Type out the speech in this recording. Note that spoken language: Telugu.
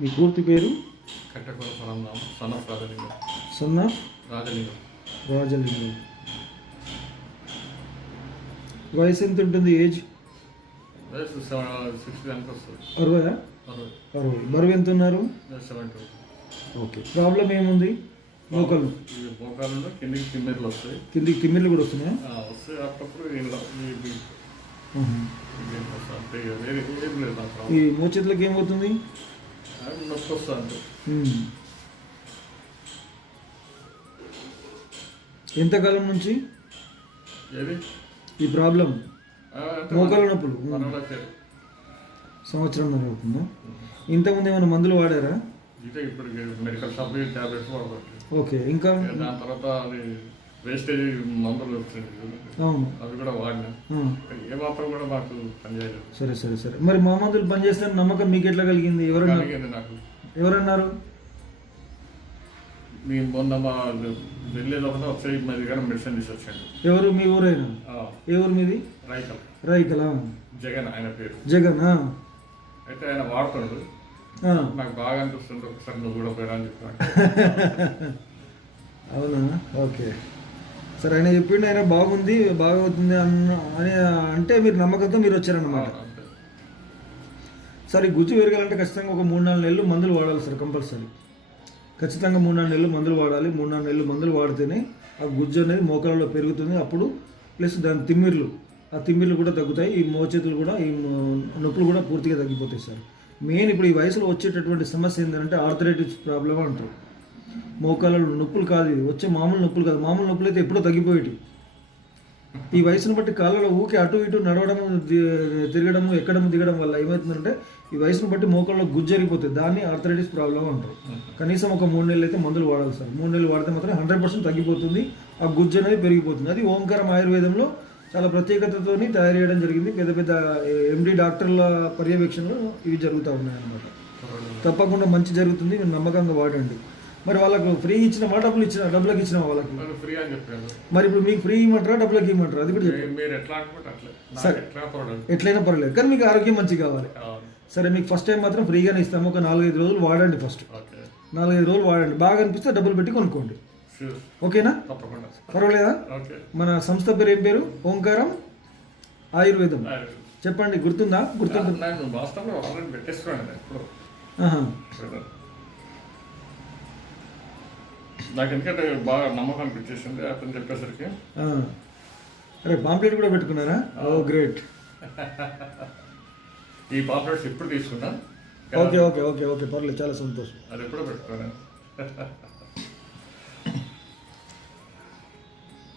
మీ పూర్తి పేరు? Kattakura Parandhamam, son of Rajalingam. Son of Rajalingam. Rajalingam. వయసు ఎంత ఉంటుంది? ఏజ్? వయసు 60 దానికి వస్తుంది. 60? 60. బరువు ఎంత ఉన్నారు? 70. ఓకే. ప్రాబ్లం ఏముంది? మోకాలు. మోకాళ్ళలో కిందికి తిమ్మిర్లు వస్తాయి. కిందికి తిమ్మిర్లు కూడా వస్తున్నాయా? వస్తాయి. అప్పుడప్పుడు ఈ మోచేతులకు ఏమవుతుంది? నొప్పి వస్తుంది. ఎంతకాలం నుంచి ఏది ఈ ప్రాబ్లం? మోకాల నొప్పులు సంవత్సరం అవుతుందా? ఇంతకుముందు ఏమైనా మందులు వాడారా? ఇప్పుడు మెడికల్ షాప్ టాబ్లెట్స్ వాడబట్టి. ఓకే. ఇంకా దాని తర్వాత అది వేస్టేజ్ మందులు వచ్చింది. అవును, అవి కూడా వాడినా. ఏమాత్రం కూడా మాకు పనిచేయలేదు. సరే సరే సరే. మరి మా మందులు పనిచేస్తారని నమ్మకం మీకు ఎట్లా కలిగింది? నాకు ఎవరన్నారు? మేము మొన్న మా వెళ్ళేటప్పుడు వచ్చి మా దగ్గర మెడిసిన్ తీసి వచ్చాడు. ఎవరు? మీ ఊరైనా? ఏ ఊరు మీది? రైకల్. రైకలా? జగన్ ఆయన పేరు. జగన్. అయితే ఆయన వాడుతున్నాడు. నాకు బాగా అనిపిస్తుంది, ఒకసారి నువ్వు కూడా పోయినా అని చెప్పాను. అవునా? ఓకే. సరే, ఆయన చెప్పిండు ఆయన బాగుంది, బాగా అవుతుంది అని అంటే మీరు నమ్మకంతో మీరు వచ్చారన్నమాట. సరే, గుజ్జు పెరగాలంటే ఖచ్చితంగా ఒక 3-4 నెలలు మందులు వాడాలి సార్, కంపల్సరీ. ఖచ్చితంగా 3-4 నెలలు మందులు వాడాలి. 3-4 నెలలు మందులు వాడితేనే ఆ గుజ్జు అనేది మోకాలలో పెరుగుతుంది. అప్పుడు ప్లస్ దాని తిమ్మిర్లు, ఆ తిమ్మిర్లు కూడా తగ్గుతాయి. ఈ మోచేతులు కూడా, ఈ నొప్పులు కూడా పూర్తిగా తగ్గిపోతాయి సార్. మెయిన్ ఇప్పుడు ఈ వయసులో వచ్చేటటువంటి సమస్య ఏంటంటే ఆర్థరైటిస్ ప్రాబ్లం అంటారు. మోకాలలో నొప్పులు కాదు, ఇది వచ్చే మామూలు నొప్పులు కాదు. మామూలు నొప్పులు అయితే ఎప్పుడో తగ్గిపోయేటి. ఈ వయసును బట్టి కాళ్ళలో ఊకే అటు ఇటు నడవడము, తిరగడము, ఎక్కడము, దిగడం వల్ల ఏమవుతుందంటే ఈ వయసును బట్టి మోకాళ్ళలో గుజ్జు జరిగిపోతుంది. దాన్ని ఆర్థరైటిస్ ప్రాబ్లం అంటారు. కనీసం ఒక 3 నెలలు అయితే మందులు వాడాలి సార్. 3 నెలలు వాడితే మాత్రం 100% తగ్గిపోతుంది. ఆ గుజ్జు అనేది పెరిగిపోతుంది. అది ఓంకారం ఆయుర్వేదంలో చాలా ప్రత్యేకతతో తయారు చేయడం జరిగింది. పెద్ద పెద్ద ఎండి డాక్టర్ల పర్యవేక్షణలో ఇవి జరుగుతూ ఉన్నాయన్నమాట. తప్పకుండా మంచి జరుగుతుంది, మీరు నమ్మకంగా వాడండి. మరి వాళ్ళకు ఫ్రీ ఇచ్చినమా, డబ్బులకు ఇచ్చినామా వాళ్ళకి? ఫ్రీ అని చెప్పారు. మరి ఇప్పుడు మీకు ఫ్రీ ఇవ్వమంటారా, డబ్బులకు ఇవ్వమంటారా? అది కూడా సరే, ఎట్లయినా పర్లేదు, కానీ మీకు ఆరోగ్యం మంచిగా కావాలి. సరే, మీకు ఫస్ట్ టైం మాత్రం ఫ్రీగానే ఇస్తాము. ఒక 4-5 రోజులు వాడండి. ఫస్ట్ 4-5 రోజులు వాడండి. బాగా అనిపిస్తే డబ్బులు పెట్టి కొనుక్కోండి. ఓకేనా? పర్వాలేదా? మన సంస్థ పేరు ఏం పేరు? ఓంకారం ఆయుర్వేదం. చెప్పండి, గుర్తుందా? గుర్తుంటుంది. నాకు ఎందుకంటే బాగా నమ్మకం అనిపించేసింది అతను చెప్పేసరికి. అరే, పాంప్లెట్ కూడా పెట్టుకున్నారా? ఓ గ్రేట్. ఈ పాంప్లెట్స్ ఇప్పుడు తీసుకున్నా. ఓకే ఓకే ఓకే ఓకే, పర్లేదు, చాలా సంతోషం. అది ఎప్పుడో పెట్టుకున్నాను.